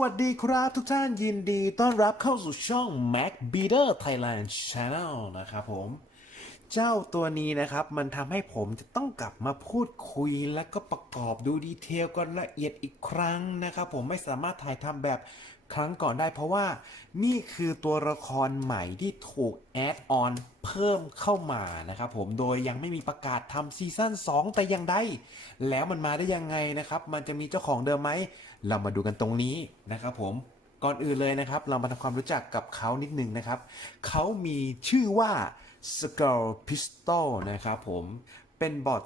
วัสดีครับทุกท่านยินดีต้อนรับเข้าสู่ช่อง Mac Beater Thailand Channel นะครับผม เจ้าตัวนี้นะครับมันทำให้ผมจะต้องกลับมาพูดคุยและก็ประกอบดูดีเทลกันละเอียดอีกครั้งนะครับผมไม่สามารถถ่ายทำแบบ ครั้งก่อนได้เพราะว่านี่คือตัวละครใหม่ที่ถูกแอดออนเพิ่มเข้ามานะครับผมโดยยังไม่มีประกาศทำซีซั่น2 แต่ยังได้ แล้วมันมาได้ยังไงนะครับ มันจะมีเจ้าของเดิมไหม เรามาดูกันตรงนี้นะครับผมก่อนอื่นเลยนะครับ เรามาทำความรู้จักกับเขานิดนึงนะครับ เขามีชื่อว่า Skull Pistol นะครับผมเป็นบอท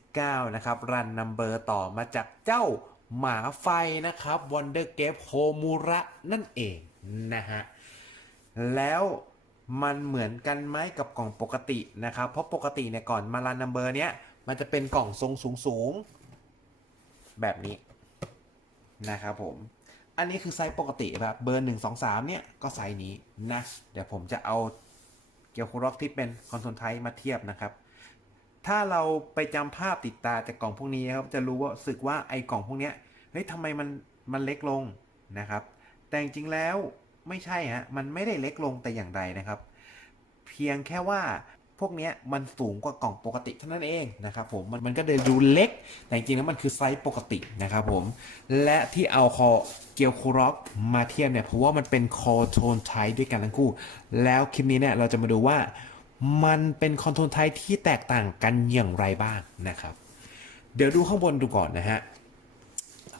19 นะครับ รันนัมเบอร์ต่อมาจากเจ้า หมาไฟนะครับ Wonder Gate Homura นั่นเองนะฮะ แล้วมันเหมือนกันไหมกับกล่องปกตินะครับ เพราะปกติเนี่ยก่อนมารันนัมเบอร์เนี้ยมันจะเป็นกล่องทรงสูงๆแบบนี้นะครับผม อันนี้คือไซส์ปกติแบบเบอร์หนึ่งสองสามเนี่ยก็ไซส์นี้นะ เดี๋ยวผมจะเอาเกียวคูร็อกที่เป็นคอนโซลไทป์มาเทียบนะครับ ถ้าเราไปจำภาพติดตาจากกล่องพวกนี้ครับจะรู้ว่าสึกว่าไอ้กล่องพวกเนี้ย เฮ้ยทำไมมันมันเล็กลงนะครับ แต่จริงๆแล้วไม่ใช่ฮะมันไม่ได้เล็กลงแต่อย่างใดนะครับ เพียงแค่ว่าพวกนี้มันสูงกว่ากล่องปกติเท่านั้นเองนะครับผมมันมันก็เลยดูเล็ก แต่จริงๆแล้วมันคือไซส์ปกตินะครับผม และที่เอาคอเกียวคูร็อกมาเทียบเนี่ยเพราะว่ามันเป็นคอโทนไทป์ด้วยกันทั้งคู่ แล้วคลิปนี้เนี่ยเราจะมาดูว่ามันเป็นคอนโทนไทป์ที่แตกต่างกันอย่างไรบ้างนะครับ เดี๋ยวดูข้างบนดูก่อนนะฮะ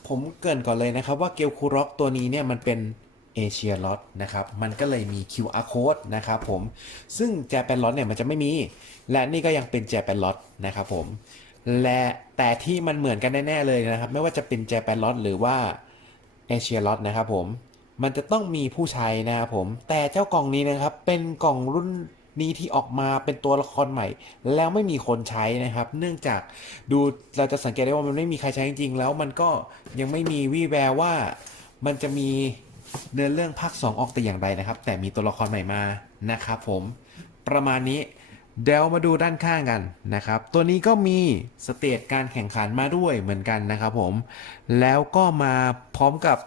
ผมเกินก่อนเลยนะครับว่าเกลคูร็อกตัวนี้เนี่ยมันเป็นเอเชียล็อตนะครับมันก็เลยมี QR code นะครับผมซึ่งแจแปนล็อตเนี่ยมันจะไม่มี และนี่ก็ยังเป็นแจแปนล็อตนะครับผมและแต่ที่มันเหมือนกันแน่ๆเลยนะครับ ไม่ว่าจะเป็นแจแปนล็อตหรือว่าเอเชียล็อตนะครับผมมันจะต้องมีผู้ใช้นะครับผมแต่เจ้ากล่องนี้นะครับเป็นกล่องรุ่น นี้ที่ออกมาเป็นตัวละครใหม่ แล้วไม่มีคนใช้นะครับ เนื่องจากดูเราจะสังเกตได้ว่ามันไม่มีใครใช้จริงๆ แล้วมันก็ยังไม่มีวี่แววว่ามันจะมีเนื้อเรื่องภาค 2 ออกแต่อย่างใดนะครับ แต่มีตัวละครใหม่มานะครับผมประมาณนี้เดี๋ยวมาดูด้านข้างกันนะครับ ตัวนี้ก็มีสเตจการแข่งขันมาด้วยเหมือนกันนะครับผม แล้วก็มาพร้อมกับ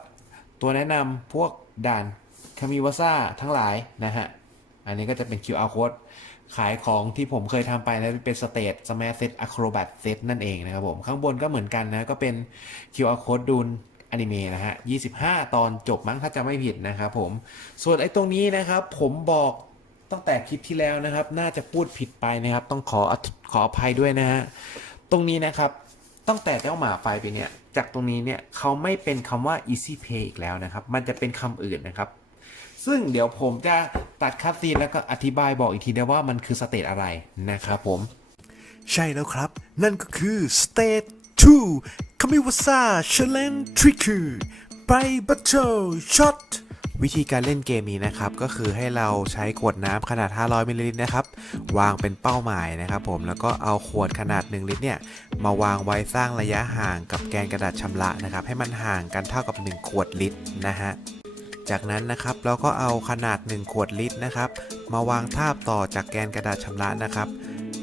ตัวแนะนำพวกด่านคามิวาซ่าทั้งหลายนะฮะ อันนี้ก็จะเป็น QR code ขายของที่ผมเคยทำไปนะเป็นสเตจสมาร์ทเซตอะโครบัตเซตนั่นเองนะครับผม ข้างบนก็เหมือนกันนะ ก็เป็น QR code ดูนอนิเมะนะฮะ 25 ตอนจบมั้งถ้าจะไม่ผิดนะครับผม ส่วนไอ้ตรงนี้นะครับ ผมบอกตั้งแต่คลิปที่แล้วนะครับ น่าจะพูดผิดไปนะครับ ต้องขอขออภัยด้วยนะฮะ ตรงนี้นะครับ ตั้งแต่เจ้าหมาไฟไปเนี่ย จากตรงนี้เนี่ยเขาไม่เป็นคำว่า easy pay อีกแล้วนะครับ มันจะเป็นคำอื่นนะครับ ซึ่งเดี๋ยวผมจะตัดคัดซีนแล้วก็อธิบายบอกอีกทีนะว่ามันคือสเตจอะไรนะครับผม ใช่แล้วครับ นั่นก็คือ State 2 Kamiwasa Challenge Trigger by Battle Shot วิธีการเล่นเกมนี้นะครับ ก็คือให้เราใช้ขวดน้ำขนาด 500มิลลิลิตรนะครับ วางเป็นเป้าหมายนะครับผมแล้วก็เอาขวดขนาด 1 ลิตรเนี่ยมาวางไว้สร้างระยะห่างกับแกนกระดาษชำระนะครับ ให้มันห่างกันเท่ากับ 1 ขวดลิตรนะฮะ จากนั้นนะครับเราก็เอาขนาด 1 ขวดลิตรนะครับ มาวางทาบต่อจากแกนกระดาษชำระนะครับ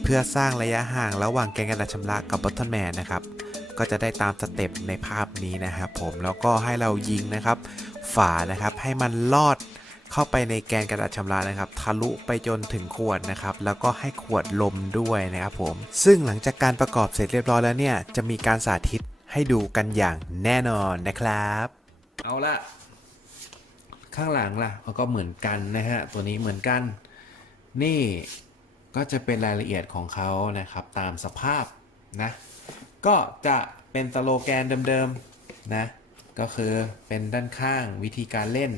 เพื่อสร้างระยะห่างระหว่างแกนกระดาษชำระกับบอทเทิลแมนนะครับก็จะได้ตามสเต็ปในภาพนี้นะครับผมแล้วก็ให้เรายิงนะครับ ฝานะครับให้มันลอดเข้าไปในแกนกระดาษชำระนะครับ ทะลุไปจนถึงขวดนะครับ แล้วก็ให้ขวดลมด้วยนะครับผมซึ่งหลังจากการประกอบเสร็จเรียบร้อยแล้วเนี่ยจะมีการสาธิตให้ดูกันอย่างแน่นอนนะครับ เอาละ ข้างหลังล่ะมันก็เหมือนกันนะฮะ ตัวนี้เหมือนกัน นี่ก็จะเป็นรายละเอียดของเขานะครับ ตามสภาพนะ ก็จะเป็นสโลแกนเดิมๆนะ ก็คือเป็นด้านข้างวิธีการเล่น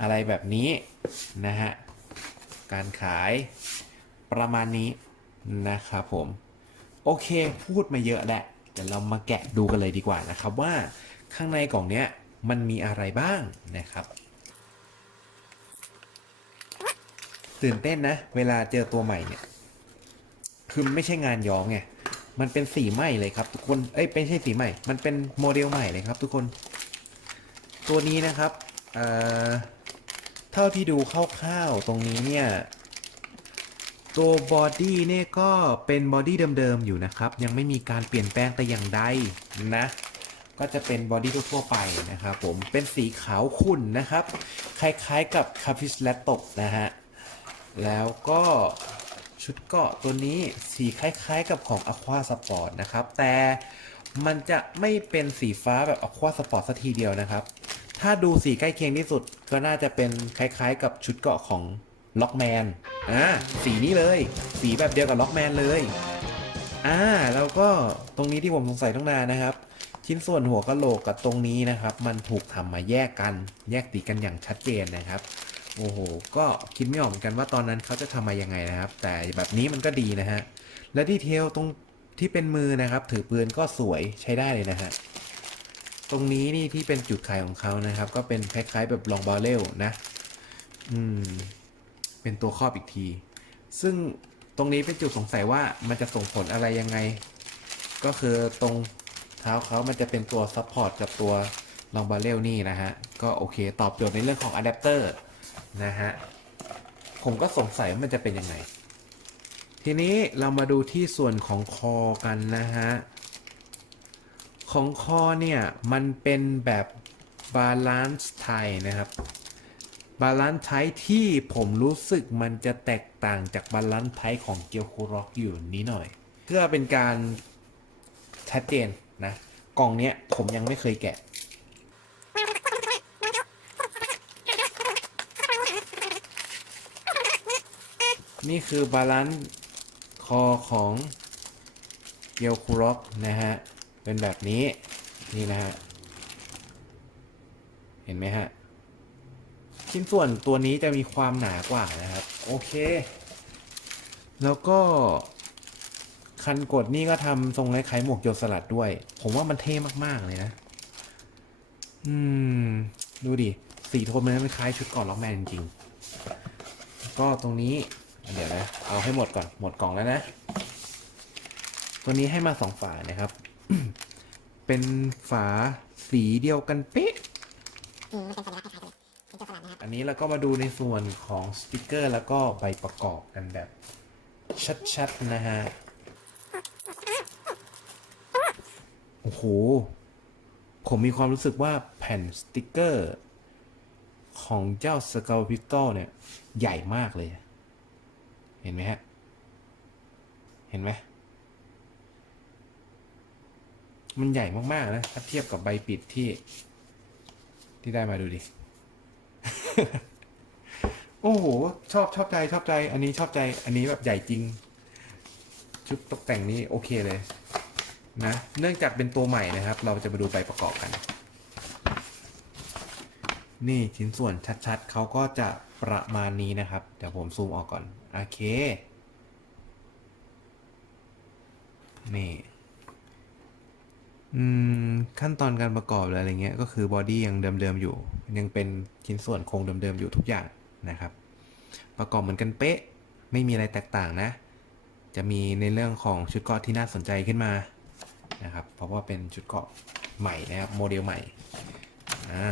อะไรแบบนี้นะฮะ การขายประมาณนี้นะครับผม โอเคพูดมาเยอะแหละเดี๋ยวเรามาแกะดูกันเลยดีกว่านะครับว่าข้างในกล่องเนี้ยมันมีอะไรบ้างนะครับ ตื่นเต้นนะ เวลาเจอตัวใหม่เนี่ย คือไม่ใช่งานย้อมไง มันเป็นสีใหม่เลยครับ ทุกคน เอ้ยไม่ใช่สีใหม่ มันเป็นโมเดลใหม่เลยครับ ทุกคน ตัวนี้นะครับเอ่อเท่าที่ดูคร่าวๆตรงนี้เนี่ย ตัวบอดี้เนี่ยก็เป็นบอดี้เดิมๆอยู่นะครับ ยังไม่มีการเปลี่ยนแปลงแต่อย่างใดนะ ก็จะเป็นบอดี้ทั่วๆไปนะครับผม เป็นสีขาวขุ่นนะครับ คล้ายๆกับคาฟิสแลตตกนะฮะ แล้วก็ชุดเกาะตัวนี้สีคล้ายๆกับของ Aqua Sport นะครับ แต่มันจะไม่เป็นสีฟ้าแบบ Aqua Sport สักทีเดียวนะครับ ถ้าดูสีใกล้เคียงที่สุดก็น่าจะเป็นคล้ายๆ กับชุดเกาะของล็อกแมนอ่าสีนี้เลย สีแบบเดียวกับล็อกแมนเลยอ่าแล้วก็ตรงนี้ที่ผมสงสัยตั้งนานนะครับ ชิ้นส่วนหัวกะโหลกกับตรงนี้นะครับ มันถูกทำมาแยกกัน แยกสีกันอย่างชัดเจนนะครับ โอ้โห ก็คิดไม่ออกเหมือนกันว่าตอนนั้นเขาจะทำมายังไงนะครับ แต่แบบนี้มันก็ดีนะฮะ และดีเทลตรงที่เป็นมือนะครับ ถือปืนก็สวยใช้ได้เลยนะฮะ ตรงนี้นี่ที่เป็นจุดขายของเขานะครับ ก็เป็นคล้ายๆแบบลองบาเรลนะ อืม เป็นตัวครอบอีกที ซึ่งตรงนี้เป็นจุดสงสัยว่ามันจะส่งผลอะไรยังไง ก็คือตรงเท้าเขามันจะเป็นตัวซัพพอร์ตกับตัวลองบาเรลนี่นะฮะ ก็โอเค ตอบโจทย์ในเรื่องของอะแดปเตอร์ นะฮะ ผมก็สงสัยว่ามันจะเป็นยังไง ทีนี้เรามาดูที่ส่วนของคอกันนะฮะ ของคอเนี่ย มันเป็นแบบบาลานซ์ไทยนะครับบาลานซ์ไทที่ผมรู้สึกมันจะแตกต่างจากบาลานซ์ไทของเกียวคูร็อกอยู่นิดหน่อย เพื่อเป็นการชัดเจนนะ กล่องเนี้ยผมยังไม่เคยแกะ นี่คือบาลานซ์คอของเกียวคูร็อกนะฮะ เป็นแบบนี้นี่นะฮะ เห็นไหมฮะ ชิ้นส่วนตัวนี้จะมีความหนากว่านะครับ โอเค แล้วก็คันกดนี่ก็ทำทรงคล้ายๆหมวกโจรสลัดด้วย ผมว่ามันเท่มาก ๆ เลยนะ อืม ดูดิ สีโทนมันคล้ายชุดก่อนล็อกแมนจริงๆก็ตรงนี้ เดี๋ยวนะ เอาให้หมดก่อน หมดกล่องแล้วนะ ตัวนี้ให้มาสองฝานะครับ เป็นฝาสีเดียวกันเป๊ะ อันนี้เราก็มาดูในส่วนของสติกเกอร์แล้วก็ใบประกอบกันแบบชัดๆนะฮะ โอ้โห ผมมีความรู้สึกว่าแผ่นสติกเกอร์ ของเจ้าสก a ลพิ t ต l เนี่ย ใหญ่มากเลย เห็นไหมฮะ เห็นไหมมันใหญ่มากๆนะถ้าเทียบกับใบปิดที่ ที่ได้มาดูดิ โอ้โห ชอบชอบใจชอบใจ อันนี้ชอบใจ อันนี้แบบใหญ่จริง ชุดตกแต่งนี้โอเคเลย นะ เนื่องจากเป็นตัวใหม่นะครับ เราจะมาดูใบประกอบกัน นี่ชิ้นส่วนชัดๆ เขาก็จะ ประมาณนี้นะครับ เดี๋ยวผมซูมออกก่อน โอเค นี่ อืม ขั้นตอนการประกอบอะไรเงี้ย ก็คือบอดี้ยังเดิมๆอยู่ ยังเป็นชิ้นส่วนโครงเดิมๆอยู่ทุกอย่างนะครับ ประกอบเหมือนกันเป๊ะ ไม่มีอะไรแตกต่างนะ จะมีในเรื่องของชุดเกาะที่น่าสนใจขึ้นมา นะครับ เพราะว่าเป็นชุดเกาะใหม่นะครับ โมเดลใหม่ อ่า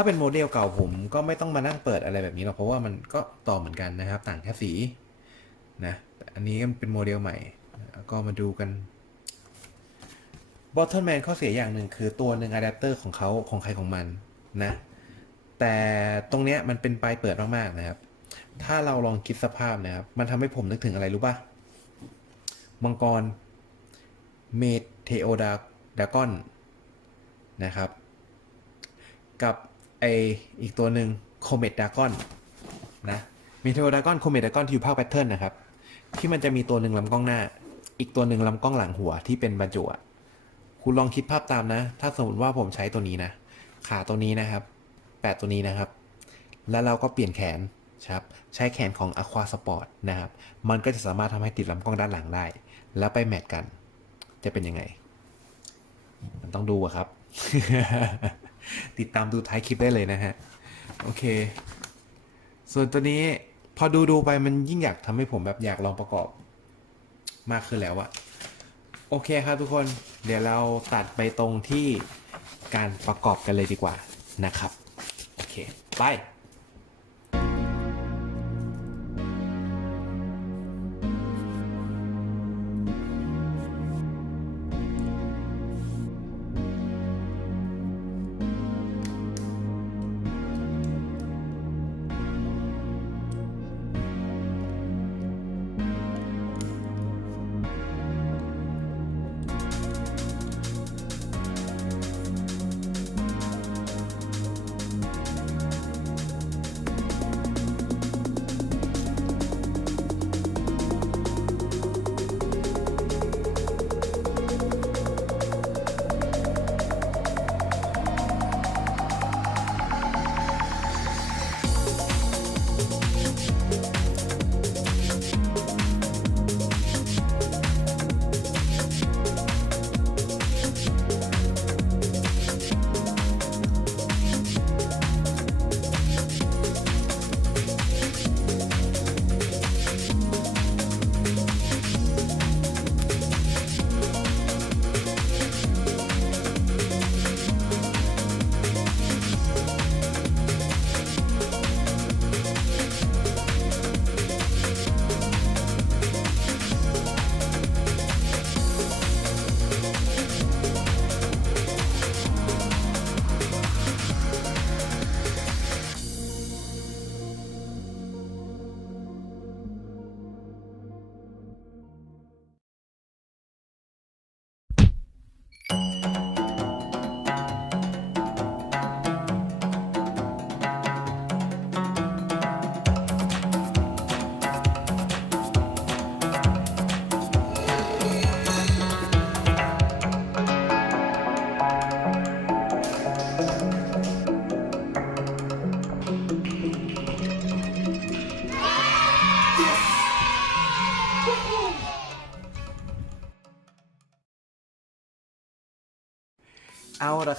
ถ้าเป็นโมเดลเก่าผมก็ไม่ต้องมานั่งเปิดอะไรแบบนี้หรอกเพราะว่ามันก็ต่อเหมือนกันนะครับ ต่างแค่สีนะอันนี้เป็นโมเดลใหม่แล้วก็มาดูกันบอ t เทิลแมนข้อเสียอย่างหนึ่งคือตัวหนึ่งอะแดปเตอร์ของเขาของใครของมันนะ แต่ตรงเนี้ยมันเป็นปลายเปิดมากๆนะครับ ถ้าเราลองคิดสภาพนะครับ มันทำให้ผมนึกถึงอะไรรู้ป่ะ มังกร เมเทโอดาดากอนนะครับ กับ ไออีกตัวหนึ่งโคเมตดากอนนะเมเทโอดากอนโคเมตดากอนที่อยู่ภาคแพทเทิร์นนะครับ ที่มันจะมีตัวหนึ่งลำกล้องหน้า อีกตัวหนึ่งลำกล้องหลังหัวที่เป็นบรรจุคุณลองคิดภาพตามนะ ถ้าสมมติว่าผมใช้ตัวนี้นะ ขาตัวนี้นะครับ แปะตัวนี้นะครับ แล้วเราก็เปลี่ยนแขนครับใช้แขนของ Aqua Sport นะครับ มันก็จะสามารถทำให้ติดลำกล้องด้านหลังได้ แล้วไปแมทกัน จะเป็นยังไง มันต้องดูอะครับ ติดตามดูท้ายคลิปได้เลยนะฮะ โอเค ส่วนตัวนี้พอดูดูๆไปมันยิ่งอยากทำให้ผมแบบอยากลองประกอบมากขึ้นแล้วอะโอเคครับทุกคน เดี๋ยวเราตัดไปตรงที่การประกอบกันเลยดีกว่านะครับ โอเค ไป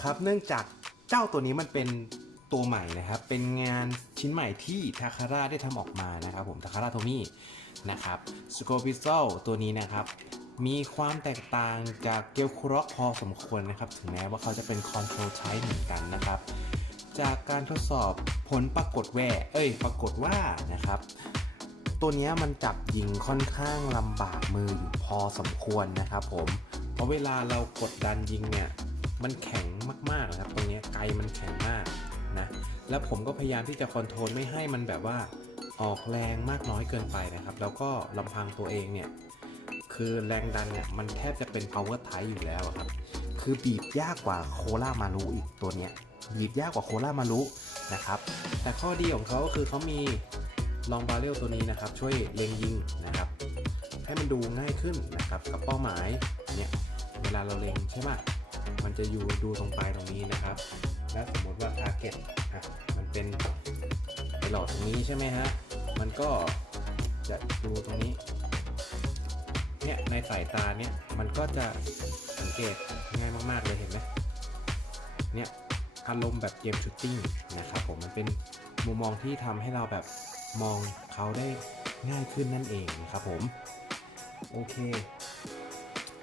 ครับ เนื่องจากเจ้าตัวนี้มันเป็นตัวใหม่นะครับ เป็นงานชิ้นใหม่ที่ทาคาร่าได้ทำออกมานะครับผมทาคาร่าโทมี่นะครับสโคปิซตัวนี้นะครับ มีความแตกต่างจากเกลคุร็อกพอสมควรนะครับ ถึงแม้ว่าเขาจะเป็นคอนโทรลใช้เหมือนกันนะครับ จากการทดสอบผลปรากฏแว่เอ้ย ปรากฏว่านะครับ ตัวนี้มันจับยิงค่อนข้างลำบากมืออยู่พอสมควรนะครับผม เพราะเวลาเรากดดันยิงเนี่ย มันแข็งมากๆนะครับตรงนี้ไกลมันแข็งมากนะแล้วผมก็พยายามที่จะคอนโทรลไม่ให้มันแบบว่าออกแรงมากน้อยเกินไปนะครับ แล้วก็ลำพังตัวเองเนี่ยคือแรงดันเนี่ยมันแทบจะเป็น power type อยู่แล้วครับ คือบีบยากกว่าโคล่ามารุอีกตัวเนี้ยบีบยากกว่าโคล่ามารุนะครับ แต่ข้อดีของเขาก็คือเขามีลองบาเรลตัวนี้นะครับ ช่วยเล็งยิงนะครับ ให้มันดูง่ายขึ้นนะครับ กับเป้าหมายเนี่ยเวลาเราเล็งใช่ไหม มันจะอยู่ดูตรงปลายตรงนี้นะครับ แล้วสมมติว่า target อะมันเป็นไอหลอดตรงนี้ใช่ไหมฮะ มันก็จะดูตรงนี้ เนี่ยในสายตาเนี่ยมันก็จะสังเกตง่ายมาก ๆ เลยเห็นไหมเนี่ยอารมณ์แบบเกมชูตติ้งนะครับผมมันเป็นมุมมองที่ทำให้เราแบบมองเขาได้ง่ายขึ้นนั่นเองนะครับผม โอเค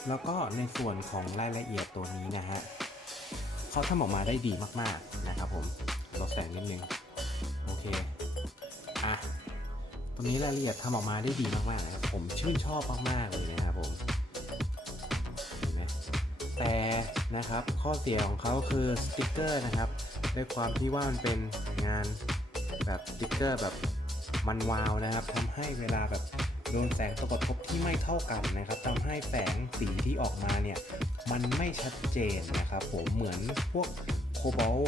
แล้วก็ในส่วนของรายละเอียดตัวนี้นะฮะเขาทำออกมาได้ดีมากๆนะครับผมลดแสงนิดนึงโอเคอะตรงนี้รายละเอียดทำออกมาได้ดีมากๆนะครับผมชื่นชอบมากๆเลยนะครับผมเห็นไหมแต่นะครับข้อเสียของเขาคือสติกเกอร์นะครับด้วยความที่ว่ามันเป็นงานแบบสติกเกอร์แบบมันวาวนะครับทำให้เวลาแบบ โดนแสงตกกระทบที่ไม่เท่ากันนะครับทำให้แสงสีที่ออกมาเนี่ยมันไม่ชัดเจนนะครับผมเหมือนพวกโคบอล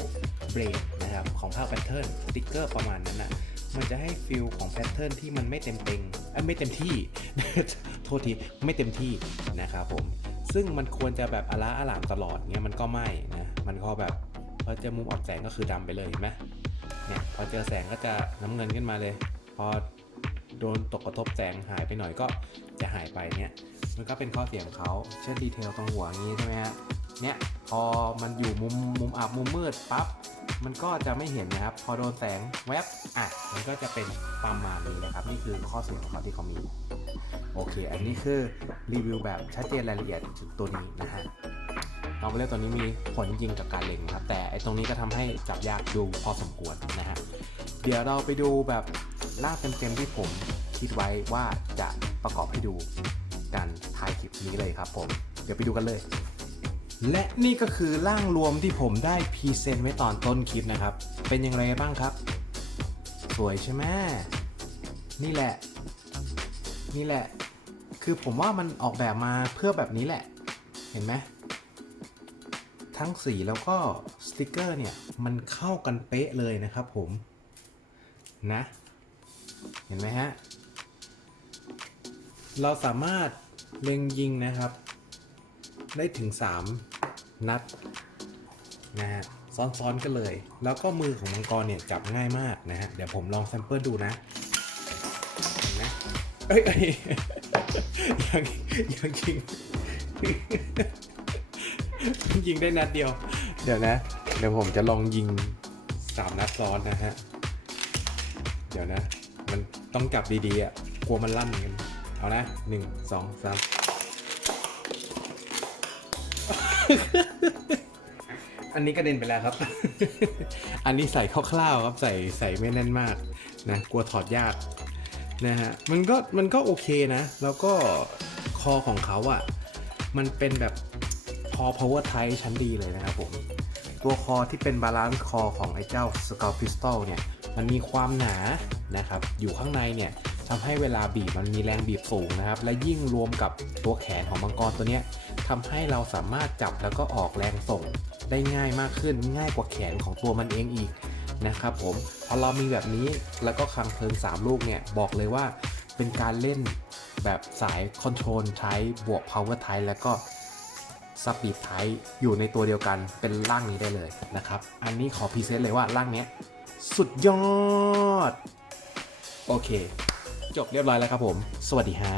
เบรดนะครับของภาคแพทเทิร์นสติกเกอร์ประมาณนั้นน่ะมันจะให้ฟิลของแพทเทิร์นที่มันไม่เต็มเต็งอ้ยไม่เต็มที่ โทษทีไม่เต็มที่นะครับผมซึ่งมันควรจะแบบอละอลามตลอดเงี้ยมันก็ไม่นะมันก็แบบพอเจอมุมออกแสงก็คือดำไปเลยเห็นไหมเนี่ยพอเจอแสงก็จะน้ำเงินขึ้นมาเลย พอ โดนตกกระทบแสงหายไปหน่อยก็จะหายไปเนี่ยมันก็เป็นข้อเสียของเขาเช่นดีเทลตรงหัวงนี้ใช่ไหมฮะเนี่ยพอมันอยู่มุมมุมอับมุมมืดปั๊บมันก็จะไม่เห็นนะครับ พอโดนแสงแวบอะมันก็จะเป็นประมาณนี้นะครับ นี่คือข้อเสียของเขาที่เขามี โอเค อันนี้คือรีวิวแบบชัดเจนรายละเอียดถึงตัวนี้นะฮะน้องไปเล่นตัวนี้มีผลจริงกับการเล็งนะครับ แต่ไอตรงนี้ก็ทำให้จับยากดูพอสมควรนะฮะเดี๋ยวเราไปดูแบบ ล่าเต็มๆที่ผมคิดไว้ว่าจะประกอบให้ดูกันท้ายคลิปนี้เลยครับผม เดี๋ยวไปดูกันเลย และนี่ก็คือร่างรวมที่ผมได้พรีเซนต์ไว้ตอนต้นคลิปนะครับ เป็นยังไงบ้างครับ สวยใช่ไหมนี่แหละ นี่แหละ คือผมว่ามันออกแบบมาเพื่อแบบนี้แหละ เห็นไหมทั้งสีแล้วก็สติกเกอร์เนี่ย มันเข้ากันเป๊ะเลยนะครับผมนะ เห็นไหมฮะ เราสามารถเล็งยิงนะครับ ได้ถึง 3 นัดนะฮะซ้อนๆกันเลย แล้วก็มือของมังกรเนี่ยจับง่ายมากนะฮะ เดี๋ยวผมลองแซมเปิลดูนะเห็นไหมเอ้ยเอ้ยยังยังยิงยิงได้นัดเดียว เดี๋ยวนะ เดี๋ยวผมจะลองยิง3นัดซ้อนนะฮะ เดี๋ยวนะ ต้องจับดีๆอะกลัวมันลั่นกันเอานะหนึ่งสองสามอันนี้กระเด็นไปแล้วครับ อันนี้ใส่คร่าวๆครับใส่ใส่ไม่แน่นมากนะกลัวถอดยากนะฮะมันก็มันก็โอเคนะ แล้วก็คอของเขาอะ่ะ มันเป็นแบบคอ power type ชั้นดีเลยนะครับผม ตัวคอที่เป็นบาลานซ์คอของไอ้เจ้า Skull Pistol เนี่ย มันมีความหนานะครับอยู่ข้างในเนี่ยทำให้เวลาบีบมันมีแรงบีบสูงนะครับ และยิ่งรวมกับตัวแขนของมังกรตัวเนี้ยทำให้เราสามารถจับแล้วก็ออกแรงส่งได้ง่ายมากขึ้นง่ายกว่าแขนของตัวมันเองอีกนะครับผมพอเรามีแบบนี้แล้วก็คังเพลิง3 ลูกเนี่ยบอกเลยว่าเป็นการเล่นแบบสายคอนโทรลใช้บวก power type แล้วก็สปีดไทอยู่ในตัวเดียวกันเป็นร่างนี้ได้เลยนะครับ อันนี้ขอพรีเซนต์เลยว่าร่างเนี้ย สุดยอด โอเค จบเรียบร้อยแล้วครับผม สวัสดีฮะ